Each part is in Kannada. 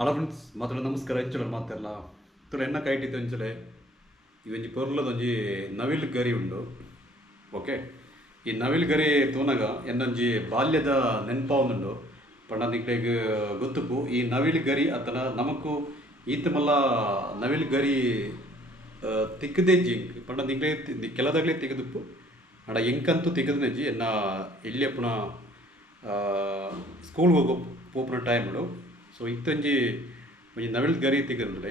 ಹಲೋ ಫ್ರೆಂಡ್ಸ್ ಮಾತಾಡೋ ನಮಸ್ಕಾರ ಹೆಚ್ಚು ಮಾತೆಲ್ಲ ತುಳು ಎನ್ನ ಕೈಟಿತ್ತು ಅಂಚಲೆ ಇವಂಜಿ ಪೊರ್ಲದೊಂಜಿ ನವಿಲು ಗರಿ ಉಂಡು. ಓಕೆ, ಈ ನವಿಲು ಗರಿ ತೂನಗ ಎನ್ನೊಂಜಿ ಬಾಲ್ಯದ ನೆನಪ ಒಂದುಂಡು. ಪಂಡ ನಿಕ್ಲೆಗ್ ಗೊತ್ತುಪ್ಪು ಈ ನವಿಲು ಗರಿ ಅತ್ತನ ನಮಕು ಈತ ಮಲ್ಲ ನವಿಲು ಗರಿ ತಿಕ್ಕದೇಜ್ಜಿ ಇಂಕ್ ಪಂಡ ನಿಕ್ಲೆ ಕೆಲದಾಗ್ಲೇ ತೆಗೆದುಪ್ಪು ಅಡ ಎಂಕಂತೂ ತೆಗೆದನೆಜ್ಜಿ ಎನ್ನ ಎಲ್ಲಿ ಪುನ ಸ್ಕೂಲ್ಗೆ ಹೋಗೋ ಪೋಪುನ ಟೈಮ್ಡು. ಸೊ ಇತ್ತೊಂಜಿ ಒಂಜಿ ನವಿಲು ಗರಿ ತೆಗೆದ್ರೆ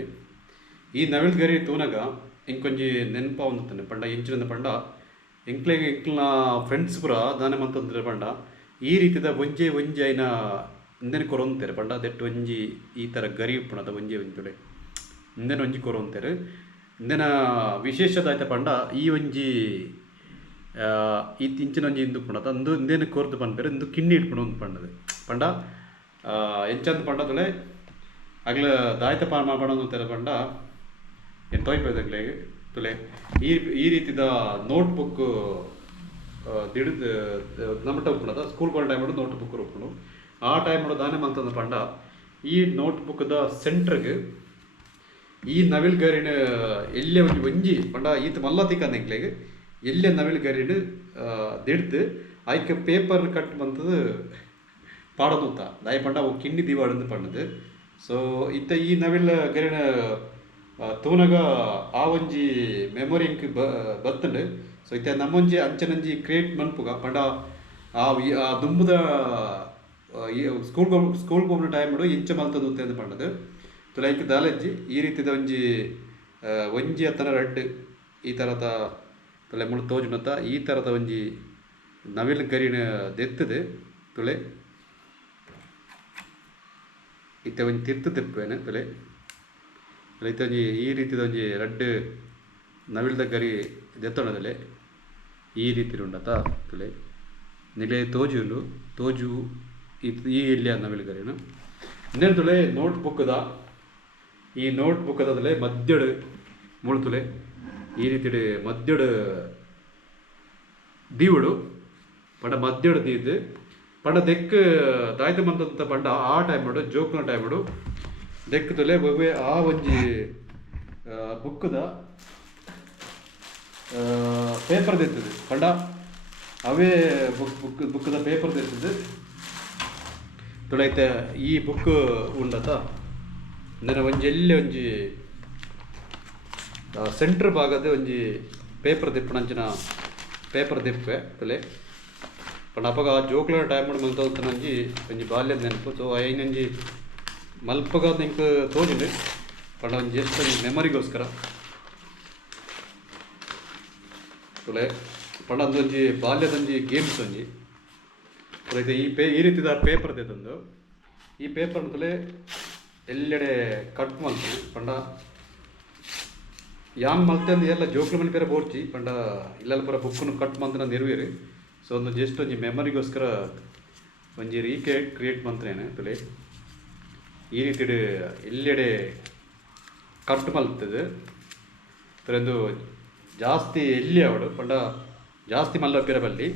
ಈ ನವಿಲು ಗರಿ ತೂನಗ ಇಂಕೊಂಜಿ ನೆನಪ ಒಂದುತ್ತಾನೆ ಪಂಡ ಎಂಚಿನ ಪಂಡ ಎಂಕ್ಲೆಗೆ ಎಂಕ್ಲನ ಫ್ರೆಂಡ್ಸ್ ಪುರ ದಾನೆ ಮಂತಂದ್ರೆ ಪಂಡ ಈ ರೀತಿದ ಒಂಜೆ ಒಂಜಿ ಐನ ಇಂದೆನ ಕೊರೊಂತಾರೆ ಪಂಡ ದೆಟ್ಟು ಒಂಜಿ ಈ ಥರ ಗರಿ ಉಪ್ಪುಣದ ಒಂಜೆ ಒಂಜುಡೆ ಇಂದೆನ ಒಂಜಿ ಕೊರೊಂತಾರೆ. ಇಂದೆನ ವಿಶೇಷದಾಯ್ತ ಪಂಡ ಈ ಒಂಜಿ ಈ ತಿಂಚಿನ ಒಂಜಿ ಇಂದು ಪುಣದ ಅಂದು ಇಂದೇನು ಕೊರ್ದು ಪನ್ಪೇರು ಇಂದು ಕಿಣ್ಣಿ ಇಟ್ಪುಣ ಒಂದು ಪಂಡದು ಪಂಡ ಎಂಚಂದ ಪಂಡದೊಳೆ ಆಗ್ಲ ದಾಯ್ತ ಪಣ ಅಂತಾರೆ ಪಂಡ ಏನು ತೊಯ್ಪೋದಾಗ್ಲೇ ತುಲೆ ಈ ರೀತಿದ ನೋಟ್ ಬುಕ್ ದಿಡಿದು ನಮ್ಮ ಉಪ್ಪುಣದ ಸ್ಕೂಲ್ ಗೋಲ್ ಟೈಮ್ ನೋಟ್ ಬುಕ್ ಉಪ್ಪುಣು ಆ ಟೈಮ್ ದಾನೆ ಮಂತಂದ ಪಂಡ ಈ ನೋಟ್ ಬುಕ್ದ ಸೆಂಟ್ರಿಗೆ ಈ ನವಿಲು ಗರಿನ ಎಲ್ಲೇ ಒಂಜಿ ಒಂಜಿ ಪಂಡ ಈತ ಮಲ್ಲ ತಿಕ್ಕಂದೆಂಗ್ಲೆಗ್ ಎಲ್ಲೇ ನವಿಲು ಗರಿನ ದಿಡ್ದು ಆಯ್ಕೆ ಪೇಪರ್ ಕಟ್ ಬಂತದು ಪಾಡೋದುತ್ತ ದಾಯ ಪಂಡ ಅವು ಕಿಣ್ಣಿ ದಿವಾಡಂದು ಪಂಡದು. ಸೊ ಇತ್ತ ಈ ನವಿಲು ಗರಿನ ತೂನಗ ಆ ಒಂಜಿ ಮೆಮೊರಿ ಇಂಕ್ ಬತ್ತಂಡು. ಸೊ ಇತ್ತ ನಮ್ಮೊಂಜಿ ಅಂಚನಂಜಿ ಕ್ರಿಯೇಟ್ ಮನ್ಪುಗ ಪಂಡ ಆ ದುಂಬುದ ಸ್ಕೂಲ್ಗೆ ಹೋಗ್ನ ಟೈಮ್ಡು ಇಂಚ ಮಲ್ತದು ಅಂತ ಪಂಡದು. ತುಲೈಕ್ ದಾಲಜ್ಜಿ ಈ ರೀತಿದ ಒಂಜಿ ಹತ್ತನ ರಡ್ಡು ಈ ಥರದ ತುಲೆ ಮುಳು ತೋಜುನತ್ತ ಈ ಥರದ ಒಂಜಿ ನವಿಲು ಗರಿನ ದೆತ್ತದು ತುಳೆ ಇತ್ತ ಒಂಜಿ ತಿರ್ತು ತಿಪ್ಪೇನೆ ತುಲೆ ಇತ್ತ ಒಂಜಿ ಈ ರೀತಿದ ಒಂಜಿ ರಡ್ಡು ನವಿಲ್ದ ಗರಿ ದೆತ್ತೊಣದಲೆ ಈ ರೀತಿ ಉಂಡತ ತುಲೆ ನಿಲೆ ತೋಜುಲು ತೋಜು ಈ ಇಲ್ಲಿಯ ನವಿಲು ಗರಿನ ಇನ್ನೇನು ತುಳೆ ನೋಟ್ ಬುಕ್ದ ಈ ನೋಟ್ ಬುಕ್ದಲೆ ಮಧ್ಯಡು ಮುಳು ತುಲೆ ಈ ರೀತಿ ಮಧ್ಯಡು ದೀವುಡು ಪಂಡ ಮಧ್ಯಡು ದೀದು ಪಂಡ ದೆಕ್ ದಾಯ್ತ ಮಂತ ಪಂಡ ಆ ಟೈಮ್ ಮಾಡು ಜೋಕ್ನ ಟೈಮ್ ಮಾಡು ದೆಕ್ ತುಲೆ ಒವ್ವೆ ಆ ಒಂಜಿ ಬುಕ್ದ ಪೇಪರ್ ದೆತ್ತದು ಪಂಡ ಅವೇ ಬುಕ್ದ ಪೇಪರ್ ದೆತ್ತದು ತುಳೈತೆ ಈ ಬುಕ್ ಉಂಡತ ಇಂದನ ಒಂಜಿ ಎಲ್ಲೆ ಒಂಜಿ ಸೆಂಟ್ರ್ ಭಾಗದ ಒಂಜಿ ಪೇಪರ್ ದಿಪ್ಪುನಂಚಿನ ಪೇಪರ್ ದಿಪ್ಪೆ ತುಲೆ ಪಂಡ ಅಪಗ ಜೋಕ್ಲ ಟೈಮ್ ಮಲ್ತೊಂಜಿ ಒಂಜಿ ಬಾಲ್ಯದ ನೆನಪು. ಸೊ ಐನೊಂಜಿ ಮಲ್ಪಗ ನಿಂಗೆ ತೋಜುಂಡು ಪಂಡ ಒಂಜಿ ಜಸ್ಟ್ ಒಂಜಿ ಮೆಮೊರಿಗೋಸ್ಕರ ತುಲೆ ಪಂಡ ಒಂದೊಂಜಿ ಬಾಲ್ಯದೊಂಜಿ ಗೇಮ್ಸ್ ಒಂಜಿ ತುಲೆ ಈ ರೀತಿದ ಪೇಪರ್ ತೆತ್ತೊಂದು ಈ ಪೇಪರ್ನ ತುಲೆ ಎಲ್ಲೆಡೆ ಕಟ್ ಮಲ್ತು ಪಂಡ ಯಾನ್ ಮಲ್ತೆ ಅಂದು ಎಲ್ಲ ಜೋಕ್ಲ ಮನೆ ಪೇರ ಬೋರ್ಚಿ ಪಂಡ ಇಲ್ಲೆಲ್ಲ ಪೂರ ಬುಕ್ಕನ್ನು ಕಟ್ ಮಂತನ ನಿರ್ವೀರಿ. ಸೊ ಒಂದು ಜಸ್ಟ್ ಒಂಜಿ ಮೆಮೊರಿಗೋಸ್ಕರ ಒಂಜಿ ಕ್ರಿಯೇಟ್ ಮಂತ್ರೇನೆ ತುಲೆ ಈ ರೀತಿ ಎಲ್ಲೆಡೆ ಕಟ್ ಮಲ್ತದೆ ಒಂದು ಜಾಸ್ತಿ ಎಲ್ಲಿ ಅವಡು ಪಂಡ ಜಾಸ್ತಿ ಮಲ್ಲ ಪೇರಬಲ್ಲಿ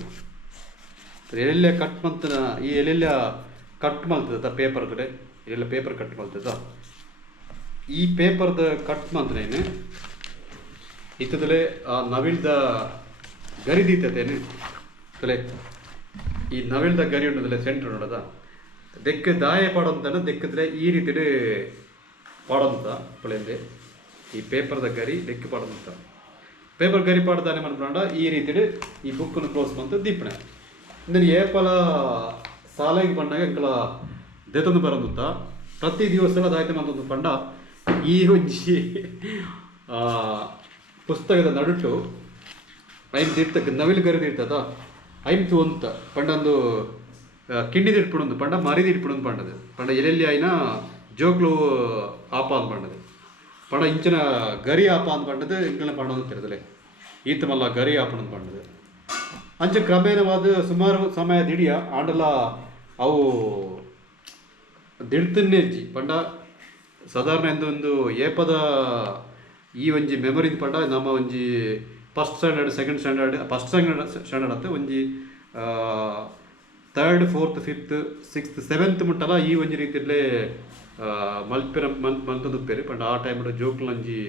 ಎಲ್ಲೆ ಕಟ್ ಮಂತನ ಈ ಎಲ್ಲೆಲ್ಲ ಕಟ್ ಮಲ್ತದ ಪೇಪರ್ ತುಲೆ ಇಲ್ಲೆಲ್ಲ ಪೇಪರ್ ಕಟ್ ಮಲ್ತದ ಈ ಪೇಪರ್ದ ಕಟ್ ಮಂತ್ರೇನೆ ಇತ್ತದಲೆ ಆ ನವಿಲ್ದ ಗರಿ ದೀತತೇನೆ ತುಲೆ ಈ ನವಿಲ್ದ ಗರಿ ಉಂಟದಲೆ ಸೆಂಟ್ರ್ ನೋಡದ ದೆಕ್ಕ ದಾಯ ಪಾಡೋಂತಾನೆ ದೆಕ್ಕದ್ರೆ ಈ ರೀತಿ ಪಾಡೋಂತ ಪಳೆಂದೆ ಈ ಪೇಪರ್ದ ಗರಿ ದೆಕ್ಕ ಪಾಡೋಂತ ಪೇಪರ್ ಗರಿ ಪಾಡ್ದಾನೆ ಮನ್ಪಂಡ ಈ ರೀತಿ ಈ ಬುಕ್ಕನ್ನು ಕ್ಲೋಸ್ ಬಂತು ದೀಪಣೆ ಇಂದನು ಏಪಲ ಸಾಲಾಗಿ ಬಂದಾಗ ಇಂಕಲ ದೆತೊಂದು ಬರೋಂತ ಪ್ರತಿ ದಿವಸ ದಾಯ್ತ ಮಂತೊಂದು ಪಂಡ ಈ ಒಂಜಿ ಪುಸ್ತಕದ ನಡುಟು ಐನ್ ತಿರ್ತಕ್ಕ ನವಿಲು ಗರಿದು ಇರ್ತದ ಐನ್ ತೂಂತ ಪಂಡೊಂದು ಕಿಂಡಿದು ಇಟ್ಬಿಡೊಂದು ಪಂಡ ಮರಿದು ಇಟ್ಬಿಡೊಂದು ಪಂಡದು ಪಂಡ ಎಲ್ಲೆಲ್ಲಿ ಐನ ಜೋಕ್ಲು ಆಪ ಅಂದ್ ಪಂಡದು ಪಂಡ ಇಂಚಿನ ಗರಿ ಆಪ ಅಂದ್ ಪಂಡದು ಇಂಕಲ್ನ ಪಂಡೊಂದು ತಿರ್ತಲೆ ಈತ ಮಲ್ಲ ಗರಿ ಆಪಣಂದು ಪಂಡದು ಅಂಚ ಕ್ರಮೇಣವಾದ ಸುಮಾರು ಸಮಯ ದಿಡಿಯ ಆಂಡಲ ಅವು ದಿಡ್ತನ್ನೇಜ್ಜಿ ಪಂಡ ಸಾಧಾರಣ ಒಂದು ಏಪದ ಈ ಒಂಜಿ ಮೆಮೊರಿದ ಪಂಡ ನಮ್ಮ ಒಂಜಿ first standard second standard first standard ಅಂತ ಒಂಜಿ third fourth fifth sixth seventh ಮುಟ್ಟಲ ಈ ಒಂಜಿ ರೀತಿಯಲ್ಲೇ ಮಲ್ಪೆರ ಮಲ್ತೊಂದುಪ್ಪೆರ್ ಪಂಡ ಆ ಟೈಮ್ ಜೋಕ್ಲಂಜಿ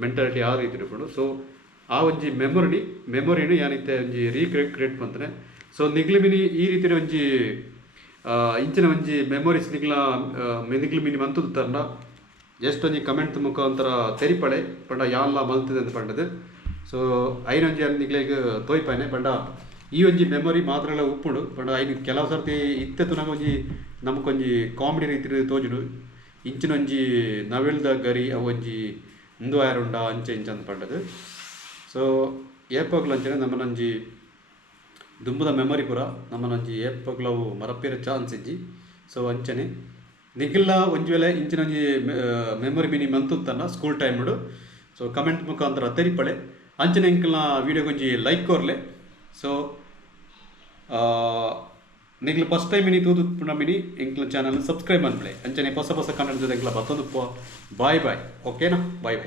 ಮೆಂಟಾಲಿಟಿ ಆ ರೀತಿ ಇಟ್ಕೊಂಡು ಸೊ ಆ ಒಂಜಿ ಮೆಮೊರಿನು ಯಾನಿತ್ತೆ ಒಂಜಿ ರೀಕ್ರಿಯೇಟ್ ಪಂತನೆ ಸೊ ನಿಗ್ಲು ಮಿನಿ ಈ ರೀತಿ ಒಂಜಿ ಇಂಚಿನ ಒಂಜಿ ಮೆಮೊರೀಸ್ ನಿಗ್ಲು ಮಿನಿ ಮಂತುದು ತಂಡ ಜಸ್ಟ್ ಒಂಜಿ ಕಮೆಂಟ್ ಮುಖಾಂತರ ತೆರಿಪಳೆ ಪಂಡ ಯಾನ್ಲ ಮಲ್ತದೆ ಅಂತ ಪಂಡದು ಸೊ ಐನೊಂಜಿ ನಿಗ್ಲಿಗೆ ತೋಯ್ಪಾನೆ ಪಂಡ ಈ ಒಂಜಿ ಮೆಮೊರಿ ಮಾತ್ರ ಉಪ್ಪುಂಡು ಪಂಡ ಐನು ಕೆಲವು ಸರ್ತಿ ಇತ್ತೆ ತುನಗ ಒಂಜಿ ನಮಕೊಂಜಿ ಕಾಮಿಡಿ ರೀತಿ ತೋಜುಡು ಇಂಚಿನೊಂಜಿ ನವಿಲ್ದ ಗರಿ ಅವು ಒಂಜಿ ಮುಂದು ಆಯರುಂಡ ಅಂಚೆ ಇಂಚ ಅಂತ ಪಂಡದು ಸೊ ಏಪಗ್ಲು ಅಂಚನೆ ನಮ್ಮನೊಂಜಿ ದುಂಬುದ ಮೆಮೊರಿ ಪೂರ ನಮ್ಮನೊಂಜಿ ಏಪಗ್ಲವು ಮರಪೇರ ಚಾನ್ಸ್ ಇಜ್ಜಿ ಸೊ ಅಂಚನೆ ನಿಖಿಲ್ನ ಒಂಜಿ ವೇಳೆ ಇಂಚಿನೊಂಜಿ ಮೆಮೊರಿ ಮಿನಿ ಮಂತುತ್ತನ್ನ ಸ್ಕೂಲ್ ಟೈಮ್ಡು ಸೊ ಕಮೆಂಟ್ ಮುಖಾಂತರ ತೆರಿಪಳೆ ಅಂಚನೆ ಇಂಕಲ್ನ ವೀಡಿಯೋಗೊಂಜಿ ಲೈಕ್ ಕೊರ್ಲೆ ಸೊ ನಿಗ್ಲು ಫಸ್ಟ್ ಟೈಮ್ ಮಿನಿ ತೂದು ಪುಣ ಮಿನಿ ಇಂಕ್ಲ ಚಾನಲ್ ಸಬ್ಸ್ಕ್ರೈಬ್ ಅನ್ಪಳೆ ಅಂಚನೆ ಹೊಸ ಕಂಟೆಂಟ್ ಜೊತೆ ಇಂಕ್ಲ ಬತ್ತೊಂದು ಬಾಯ್ ಓಕೆನಾ ಬಾಯ್